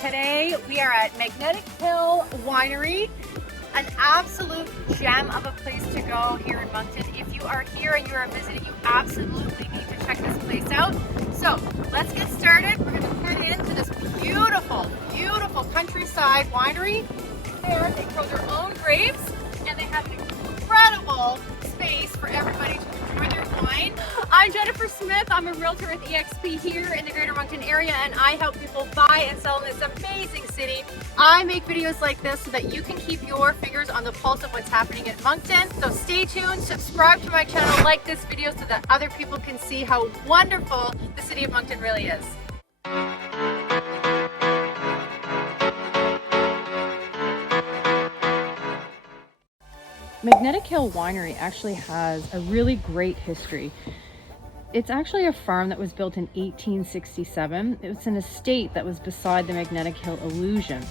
today we are at Magnetic Hill Winery, an absolute gem of a place to go here in Moncton. If you are here and you are visiting, you absolutely need to check this place out. So let's get started. We're going to head into this beautiful, beautiful countryside winery. There they grow their own grapes and they have an incredible space for everybody to enjoy their wine. I'm Jennifer Smith. I'm a realtor with eXp here in the Greater Moncton Area, and I help people buy and sell in this amazing city. I make videos like this so that you can keep your fingers on the pulse of what's happening in Moncton. So stay tuned, subscribe to my channel, like this video so that other people can see how wonderful the city of Moncton really is. Magnetic Hill Winery actually has a really great history. It's actually a farm that was built in 1867. It was an estate that was beside the Magnetic Hill Illusion.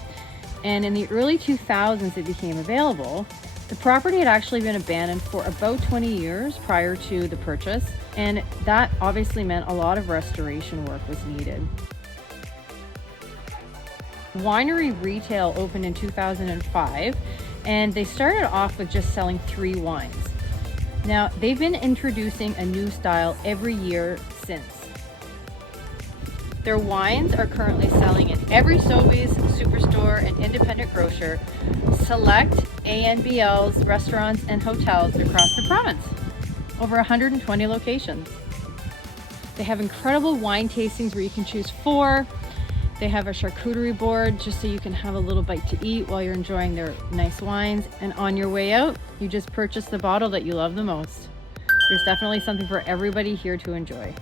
And in the early 2000s, it became available. The property had actually been abandoned for about 20 years prior to the purchase, and that obviously meant a lot of restoration work was needed. Winery retail opened in 2005, and they started off with just selling 3 wines. Now, they've been introducing a new style every year since. Their wines are currently selling in every Sobeys, superstore, and independent grocer, select ANBLs, restaurants, and hotels across the province. Over 120 locations. They have incredible wine tastings where you can choose 4. They have a charcuterie board just so you can have a little bite to eat while you're enjoying their nice wines. And on your way out, you just purchase the bottle that you love the most. There's definitely something for everybody here to enjoy.